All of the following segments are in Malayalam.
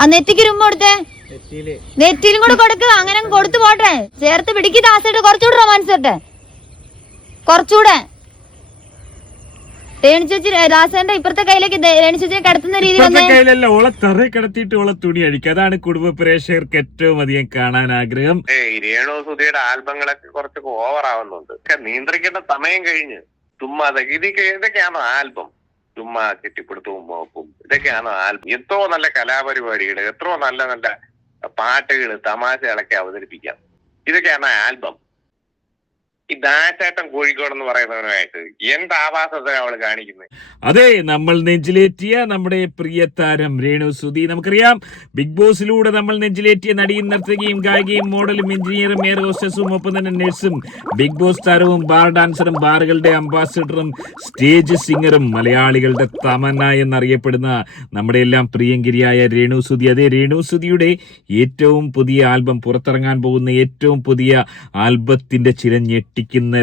ആ നെറ്റിക്ക് ഉമ്മ കൊടുത്തേ, നെറ്റിയിലും കൂടെ കൊടുക്കുക. അങ്ങനെ കൊടുത്തു പോട്ടെ, ചേർത്ത് പിടിക്ക് ദാസേട്ട്. കുറച്ചുകൂടെ റൊമാൻസ് ഇട്ടെ, കുറച്ചുകൂടെ. രേണുചേച്ചി ദാസേന്റെ ഇപ്പുറത്തെ കയ്യിലേക്ക് രേണുചേച്ചിയെ കിടത്തുന്ന രീതിയിൽ ഓളെ തറ കിടത്തിയിട്ട് ഓളെ തുണി അഴിക്കുക. അതാണ് കുടുംബ പ്രേക്ഷകർക്ക് ഏറ്റവും അധികം കാണാൻ ആഗ്രഹം. രേണു സുധിയുടെ ആൽബങ്ങളൊക്കെ കുറച്ചൊക്കെ ഓവർ ആവുന്നുണ്ട്. നിയന്ത്രിക്കേണ്ട സമയം കഴിഞ്ഞ് ചുമ്മാ ഇതൊക്കെയാണോ ആൽബം? ചുമ്മാ കെട്ടിപ്പിടുത്തവും മോപ്പും ഇതൊക്കെയാണോ ആൽബം? എത്രയോ നല്ല കലാപരിപാടികൾ, എത്രയോ നല്ല നല്ല പാട്ടുകൾ, തമാശകളൊക്കെ അവതരിപ്പിക്കാം. ഇതൊക്കെയാണ് ആൽബം. ഈ ദാസേട്ടൻ കോഴിക്കോട് എന്ന് പറയുന്നവരുമായിട്ട് എന്ത് ആവാസത്തിലാണ് അവള് കാണിക്കുന്നത്? അതെ, നമ്മൾ നെഞ്ചിലേറ്റിയ നമ്മുടെ പ്രിയ താരം രേണു സുധി. നമുക്കറിയാം, ബിഗ് ബോസിലൂടെ നമ്മൾ നെഞ്ചിലേറ്റിയ നടിയും നർത്തകിയും ഗായികയും മോഡലും എഞ്ചിനീയറും എയർ ഹോസ്റ്റസും ഒപ്പം തന്നെ നഴ്സും ബിഗ് ബോസ് താരവും ബാർ ഡാൻസറും ബാറുകളുടെ അംബാസിഡറും സ്റ്റേജ് സിംഗറും മലയാളികളുടെ തമന്ന എന്നറിയപ്പെടുന്ന നമ്മുടെ എല്ലാം പ്രിയങ്കരിയായ രേണു സുധി. അതെ, രേണു സുധിയുടെ ഏറ്റവും പുതിയ ആൽബം പുറത്തിറങ്ങാൻ പോകുന്ന ഏറ്റവും പുതിയ ആൽബത്തിന്റെ ചില ഞെട്ടിക്കുന്ന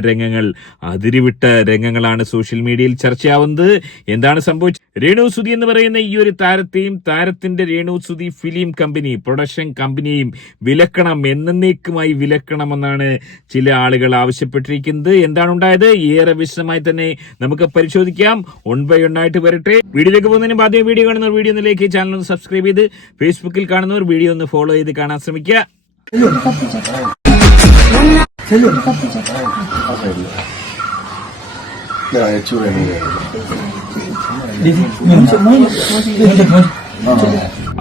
രംഗങ്ങൾ, അതിരുവിട്ട രംഗങ്ങളാണ് സോഷ്യൽ മീഡിയയിൽ ചർച്ചയാവുന്നത്. എന്താണ് സംഭവിച്ചത്? രേണു സുധി എന്ന് പറയുന്ന ഈ ഒരു താരത്തെയും താരത്തിന്റെ Renu Sudhi film company, production കമ്പനിയും വിലക്കണം, എന്നേക്കുമായി വിലക്കണമെന്നാണ് ചില ആളുകൾ ആവശ്യപ്പെട്ടിരിക്കുന്നത്. എന്താണ് ഉണ്ടായത്? ഏറെ വിശദമായി തന്നെ നമുക്ക് പരിശോധിക്കാം. 1 by 1 ആയിട്ട് വരട്ടെ. വീഡിയോയിലേക്ക് പോകുന്നതിന് ആദ്യം വീഡിയോ കാണുന്നവർ വീഡിയോ ഒന്ന് ലൈക്ക്, ചാനൽ ഒന്ന് സബ്സ്ക്രൈബ് ചെയ്ത്, ഫേസ്ബുക്കിൽ കാണുന്നവർ വീഡിയോ ഒന്ന് ഫോളോ ചെയ്ത് കാണാൻ ശ്രമിക്കുക.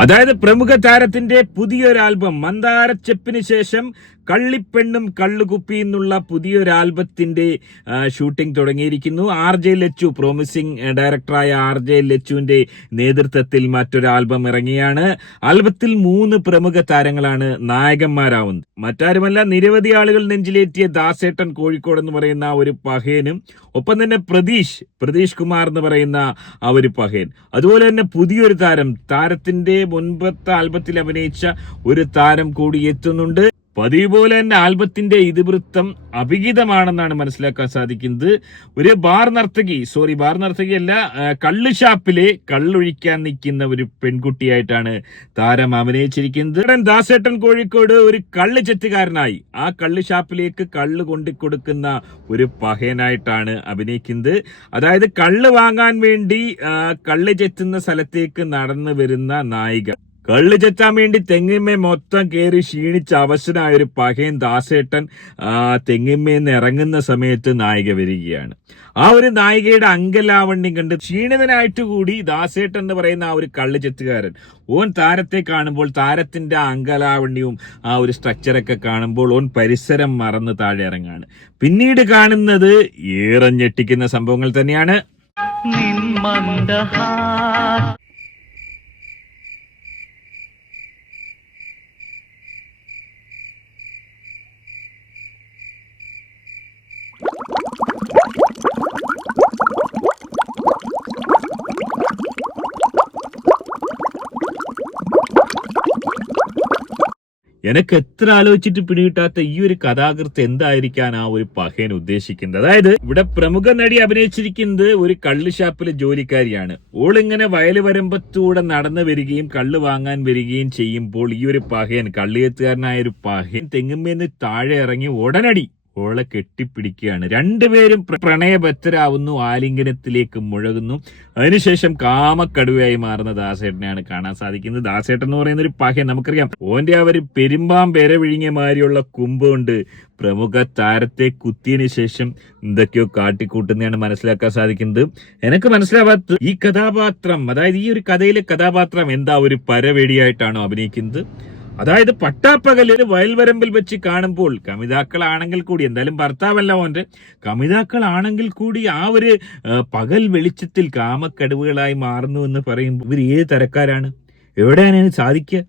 അതായത് പ്രമുഖ താരത്തിന്റെ പുതിയൊരു ആൽബം മന്ദാരച്ചെപ്പിന് ശേഷം കള്ളിപ്പെണ്ണും കള്ളുകുപ്പി എന്നുള്ള പുതിയൊരു ആൽബത്തിന്റെ ഷൂട്ടിംഗ് തുടങ്ങിയിരിക്കുന്നു. RJ ലച്ചു, പ്രോമിസിംഗ് ഡയറക്ടറായ RJ ലച്ചുവിന്റെ നേതൃത്വത്തിൽ മറ്റൊരു ആൽബം ഇറങ്ങിയാണ്. ആൽബത്തിൽ 3 പ്രമുഖ താരങ്ങളാണ് നായകന്മാരാവുന്നത്. മറ്റാരുമല്ല, നിരവധി ആളുകൾ നെഞ്ചിലേറ്റിയ ദാസേട്ടൻ കോഴിക്കോട് എന്ന് പറയുന്ന ഒരു പഹയനും ഒപ്പം തന്നെ പ്രതീഷ് കുമാർ എന്ന് പറയുന്ന ആ ഒരു പഹയൻ, അതുപോലെ തന്നെ പുതിയൊരു താരത്തിന്റെ മുൻപത്തെ ആൽബത്തിൽ അഭിനയിച്ച ഒരു താരം കൂടി എത്തുന്നുണ്ട്. പതിവ് പോലെ തന്നെ ആൽബത്തിന്റെ ഇതിവൃത്തം അഭിഹിതമാണെന്നാണ് മനസ്സിലാക്കാൻ സാധിക്കുന്നത്. ഒരു ബാർ നർത്തകിയല്ല, കള്ള് ഷാപ്പിലെ കള്ളൊഴിക്കാൻ നിൽക്കുന്ന ഒരു പെൺകുട്ടിയായിട്ടാണ് താരം അഭിനയിച്ചിരിക്കുന്നത്. ദാസേട്ടൻ കോഴിക്കോട് ഒരു കള്ള് ചെത്തുകാരനായി ആ കള്ള് ഷാപ്പിലേക്ക് കള്ള് കൊണ്ടുകൊടുക്കുന്ന ഒരു പഹയനായിട്ടാണ് അഭിനയിക്കുന്നത്. അതായത് കള്ള് വാങ്ങാൻ വേണ്ടി കള്ള് ചെത്തുന്ന സ്ഥലത്തേക്ക് നടന്നു വരുന്ന നായിക. കള്ള് ചെത്താൻ വേണ്ടി തെങ്ങിന്മേ മൊത്തം കയറി ക്ഷീണിച്ച അവശനായ ഒരു പഹയൻ ദാസേട്ടൻ തെങ്ങിന്മേന്ന് ഇറങ്ങുന്ന സമയത്ത് നായിക വരികയാണ്. ആ ഒരു നായികയുടെ അങ്കലാവണ്യം കണ്ട് ക്ഷീണിതനായിട്ട് കൂടി ദാസേട്ടൻ എന്ന് പറയുന്ന ആ ഒരു കള്ള് ചെത്തുകാരൻ ഓൻ താരത്തെ കാണുമ്പോൾ, താരത്തിന്റെ അങ്കലാവണ്യവും ആ ഒരു സ്ട്രക്ചറൊക്കെ കാണുമ്പോൾ ഓൻ പരിസരം മറന്ന് താഴെ ഇറങ്ങാണ്. പിന്നീട് കാണുന്നത് ഏറെ ഞെട്ടിക്കുന്ന സംഭവങ്ങൾ തന്നെയാണ്. എനിക്ക് എത്ര ആലോചിച്ചിട്ട് പിടികിട്ടാത്ത ഈ ഒരു കഥാകൃത്ത് എന്തായിരിക്കാൻ ആ ഒരു പഹയൻ ഉദ്ദേശിക്കുന്നത്? അതായത് ഇവിടെ പ്രമുഖ നടി അഭിനയിച്ചിരിക്കുന്നത് ഒരു കള്ള് ഷാപ്പിലെ ജോലിക്കാരിയാണ്. ഓളിങ്ങനെ വയല് വരമ്പത്തൂടെ നടന്നു വരികയും കള്ള് വാങ്ങാൻ വരികയും ചെയ്യുമ്പോൾ ഈ ഒരു പഹയൻ, കള്ളിയെത്തുകാരനായ ഒരു പഹയൻ തെങ്ങുമേന്ന് താഴെ ഇറങ്ങി ഉടനടി ഓളെ കെട്ടിപ്പിടിക്കുകയാണ്. രണ്ടുപേരും പ്രണയബദ്ധരാവുന്നു, ആലിംഗനത്തിലേക്ക് മുഴകുന്നു. അതിനുശേഷം കാമക്കടുവയായി മാറുന്ന ദാസേട്ടനെയാണ് കാണാൻ സാധിക്കുന്നത്. ദാസേട്ടൻ എന്ന് പറയുന്ന ഒരു പഹയൻ, നമുക്കറിയാം ഓന്റെ ആ ഒരു പെരുമ്പാമ്പെര വിഴിഞ്ഞ മാതിരിയുള്ള കുമ്പ് കൊണ്ട് പ്രമുഖ താരത്തെ കുത്തിയതിനു ശേഷം എന്തൊക്കെയോ കാട്ടിക്കൂട്ടുന്നതാണ് മനസ്സിലാക്കാൻ സാധിക്കുന്നത്. എനിക്ക് മനസ്സിലാവാത്ത ഈ കഥാപാത്രം, അതായത് ഈ ഒരു കഥയിലെ കഥാപാത്രം എന്താ ഒരു പരവേടിയായിട്ടാണോ അഭിനയിക്കുന്നത്? അതായത് പട്ടാപ്പകലിന് വയൽവരമ്പിൽ വെച്ച് കാണുമ്പോൾ കമിതാക്കളാണെങ്കിൽ കൂടി, എന്തായാലും ഭർത്താവല്ല ഓന്റെ, കമിതാക്കളാണെങ്കിൽ കൂടി ആ ഒരു പകൽ വെളിച്ചത്തിൽ കാമക്കടുവുകളായി മാറുന്നു എന്ന് പറയുമ്പോൾ ഇവർ ഏത് തരക്കാരാണ്? എവിടെയാണ് സാധിക്കുക?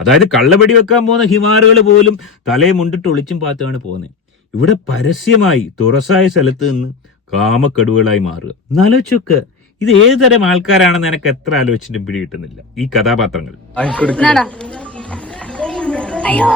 അതായത് കള്ളപടി വെക്കാൻ പോകുന്ന ഹിമാറുകൾ പോലും തലയെ മുണ്ടിട്ട് ഒളിച്ചും പാത്താണ് പോകുന്നത്. ഇവിടെ പരസ്യമായി തുറസായ സ്ഥലത്ത് നിന്ന് കാമക്കടുവുകളായി മാറുക. എന്നാലോചിച്ചൊക്കെ ഇത് ഏതുതരം ആൾക്കാരാണെന്ന് എനിക്ക് എത്ര ആലോചിച്ചിട്ടും പിടികിട്ടുന്നില്ല ഈ കഥാപാത്രങ്ങൾ. അയ്യോ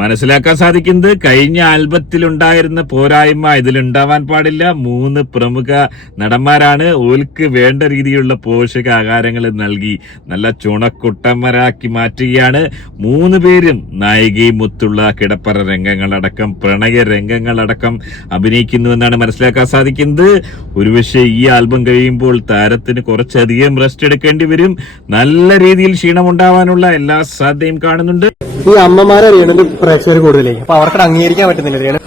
മനസ്സിലാക്കാൻ സാധിക്കുന്നത് കഴിഞ്ഞ ആൽബത്തിലുണ്ടായിരുന്ന പോരായ്മ ഇതിലുണ്ടാവാൻ പാടില്ല. 3 പ്രമുഖ നടന്മാരാണ്. ഓൽക്ക് വേണ്ട രീതിയിലുള്ള പോഷകാഹാരങ്ങൾ നൽകി നല്ല ചുണക്കുട്ടന്മാരാക്കി മാറ്റുകയാണ്. 3 പേരും നായികയുമൊത്തുള്ള കിടപ്പറ രംഗങ്ങളടക്കം പ്രണയ രംഗങ്ങളടക്കം അഭിനയിക്കുന്നുവെന്നാണ് മനസ്സിലാക്കാൻ സാധിക്കുന്നത്. ഒരുപക്ഷെ ഈ ആൽബം കഴിയുമ്പോൾ താരത്തിന് കുറച്ചധികം റെസ്റ്റ് എടുക്കേണ്ടി വരും. നല്ല രീതിയിൽ ക്ഷീണമുണ്ടാവാനുള്ള എല്ലാ സാധ്യതയും കാണുന്നുണ്ട്. ഈ അമ്മമാരെ അറിയണത് പ്രേക്ഷകർ കൂടുതലേ, അപ്പൊ അവർക്ക് അംഗീകരിക്കാൻ പറ്റുന്നില്ല.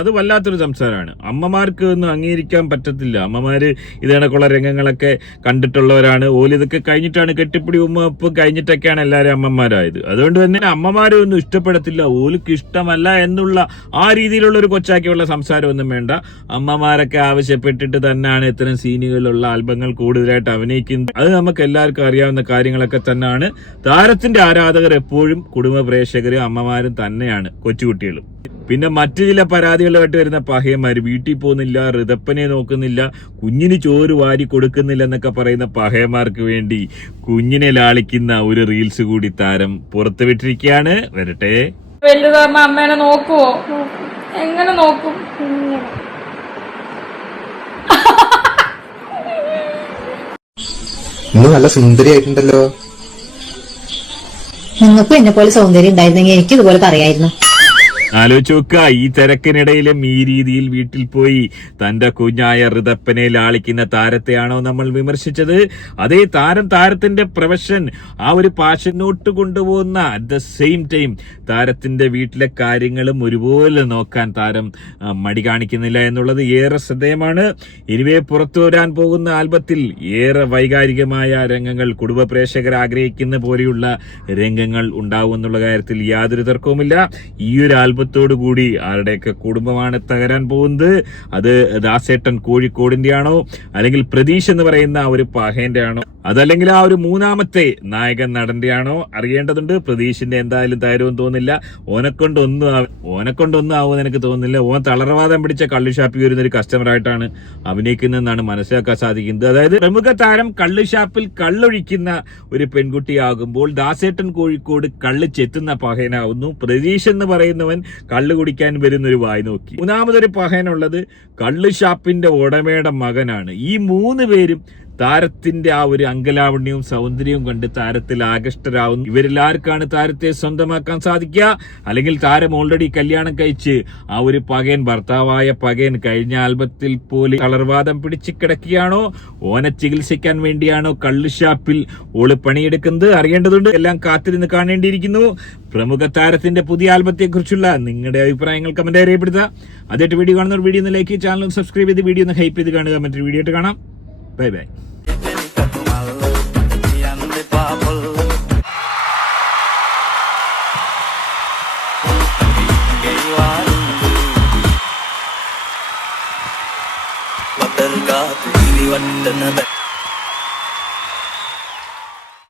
അത് വല്ലാത്തൊരു സംസാരമാണ്. അമ്മമാർക്ക് ഒന്നും അംഗീകരിക്കാൻ പറ്റത്തില്ല. അമ്മമാര് ഇതേണക്കുള്ള രംഗങ്ങളൊക്കെ കണ്ടിട്ടുള്ളവരാണ്. ഓലിതൊക്കെ കഴിഞ്ഞിട്ടാണ് കെട്ടിപ്പിടി ഉമ്മപ്പ് കഴിഞ്ഞിട്ടൊക്കെയാണ് എല്ലാവരും അമ്മമാരായത്. അതുകൊണ്ട് തന്നെ അമ്മമാരെ ഒന്നും ഇഷ്ടപ്പെടത്തില്ല, ഓലിക്ക് ഇഷ്ടമല്ല എന്നുള്ള ആ രീതിയിലുള്ള ഒരു കൊച്ചാക്കിയുള്ള സംസാരമൊന്നും വേണ്ട. അമ്മമാരൊക്കെ ആവശ്യപ്പെട്ടിട്ട് തന്നെയാണ് ഇത്തരം സീനുകളിലുള്ള ആൽബങ്ങൾ കൂടുതലായിട്ട് അഭിനയിക്കുന്നത്. അത് നമുക്ക് എല്ലാവർക്കും അറിയാവുന്ന കാര്യങ്ങളൊക്കെ തന്നെയാണ്. താരത്തിന്റെ ആരാധകർ എപ്പോഴും കുടുംബ പ്രേക്ഷകരും അമ്മമാരും തന്നെയാണ്, കൊച്ചുകുട്ടികളും. പിന്നെ മറ്റു ചില പരാതികളുമായിട്ട് വരുന്ന പഹയന്മാര് വീട്ടിൽ പോകുന്നില്ല, ഋതപ്പനെ നോക്കുന്നില്ല, കുഞ്ഞിന് ചോറ് വാരി കൊടുക്കുന്നില്ല എന്നൊക്കെ പറയുന്ന പഹയന്മാർക്ക് വേണ്ടി കുഞ്ഞിനെ ലാളിക്കുന്ന ഒരു റീൽസ് കൂടി താരം പുറത്തുവിട്ടിരിക്കുകയാണ്. വരട്ടെ. വലുതാകുമ്പോ അമ്മേനെ നോക്കുവോ? എങ്ങനെ നോക്കും? ഇന്ന് നല്ല സുന്ദരിയായിട്ടുണ്ടല്ലോ. നിങ്ങൾക്കും എന്നെ പോലെ സൗന്ദര്യം ഉണ്ടായിരുന്നെങ്കിൽ എനിക്ക് ഇതുപോലെ പറയായിരുന്നു. ആലോചിച്ച് നോക്കുക, ഈ തിരക്കിനിടയിലും ഈ രീതിയിൽ വീട്ടിൽ പോയി തന്റെ കുഞ്ഞായ ഋതപ്പനെ ലാളിക്കുന്ന താരത്തെയാണോ നമ്മൾ വിമർശിച്ചത്? അതേ താരത്തിന്റെ പ്രൊഫഷൻ ആ ഒരു പാഷനോട്ട് കൊണ്ടുപോകുന്ന അറ്റ് ദ സെയിം ടൈം താരത്തിന്റെ വീട്ടിലെ കാര്യങ്ങളും ഒരുപോലെ നോക്കാൻ താരം മടി കാണിക്കുന്നില്ല എന്നുള്ളത് ഏറെ ശ്രദ്ധേയമാണ്. ഇനിവേ പുറത്തു വരാൻ പോകുന്ന ആൽബത്തിൽ ഏറെ വൈകാരികമായ രംഗങ്ങൾ, കുടുംബ പ്രേക്ഷകർ ആഗ്രഹിക്കുന്ന പോലെയുള്ള രംഗങ്ങൾ ഉണ്ടാവും എന്നുള്ള കാര്യത്തിൽ യാതൊരു തർക്കവുമില്ല. ഈ ഒരു ആൽബത്തോടുകൂടി ആരുടെയൊക്കെ കുടുംബമാണ് തകരാൻ പോകുന്നത്? അത് ദാസേട്ടൻ കോഴിക്കോടിന്റെ ആണോ, അല്ലെങ്കിൽ പ്രതീഷ് എന്ന് പറയുന്ന ആ ഒരു പഹേന്റെ ആണോ, അതല്ലെങ്കിൽ ആ ഒരു മൂന്നാമത്തെ നായകൻ നടന്റെ ആണോ? അറിയേണ്ടതുണ്ട്. പ്രതീഷിന്റെ എന്തായാലും തകരുമെന്ന് തോന്നുന്നില്ല. ഓനെക്കൊണ്ടൊന്നും ആവുമെന്ന് എനിക്ക് തോന്നുന്നില്ല. ഓൻ തളർവാദം പിടിച്ച കള്ളുഷാപ്പിൽ വരുന്ന ഒരു കസ്റ്റമറായിട്ടാണ് അഭിനയിക്കുന്നതെന്നാണ് മനസ്സിലാക്കാൻ സാധിക്കുന്നത്. അതായത് പ്രമുഖ താരം കള്ളുഷാപ്പിൽ കള്ളൊഴിക്കുന്ന ഒരു പെൺകുട്ടിയാകുമ്പോൾ ദാസേട്ടൻ കോഴിക്കോട് കള്ള് ചെത്തുന്ന പഹയനാവുന്നു. പ്രതീഷ് എന്ന് പറയുന്നവൻ കള്ള് കുടിക്കാൻ വരുന്നൊരു വായി നോക്കി. മൂന്നാമതൊരു പഹയനുള്ളത് കള്ളുഷാപ്പിന്റെ ഉടമയുടെ മകനാണ്. ഈ 3 പേരും താരത്തിന്റെ ആ ഒരു അങ്കലാവണ്യവും സൗന്ദര്യവും കണ്ട് താരത്തിൽ ആകൃഷ്ടരാകുന്നു. ഇവരെല്ലാവർക്കാണ് താരത്തെ സ്വന്തമാക്കാൻ സാധിക്കുക? അല്ലെങ്കിൽ താരം ഓൾറെഡി കല്യാണം കഴിച്ച് ആ ഒരു പകയൻ, ഭർത്താവായ പകയൻ കഴിഞ്ഞ ആൽബത്തിൽ പോലെ തളർവാദം പിടിച്ചു കിടക്കുകയാണോ? ഓനെ ചികിത്സിക്കാൻ വേണ്ടിയാണോ കള്ളുഷാപ്പിൽ ഓള് പണിയെടുക്കുന്നത്? അറിയേണ്ടതുണ്ട്. എല്ലാം കാത്തിരുന്ന് കാണേണ്ടിയിരിക്കുന്നു. പ്രമുഖ താരത്തിന്റെ പുതിയ ആൽബത്തെ കുറിച്ചുള്ള നിങ്ങളുടെ അഭിപ്രായങ്ങൾ കമന്റായി രേഖപ്പെടുത്തുക. അതായിട്ട് വീഡിയോ കാണുന്ന വീഡിയോ ഒന്ന് ലൈക്ക്, ചാനൽ സബ്സ്ക്രൈബ് ചെയ്ത് വീഡിയോ ഒന്ന് ഹൈപ്പ് ചെയ്ത് കാണുക. മറ്റൊരു വീഡിയോ ആയിട്ട് കാണാം. Bye bye. Waterga,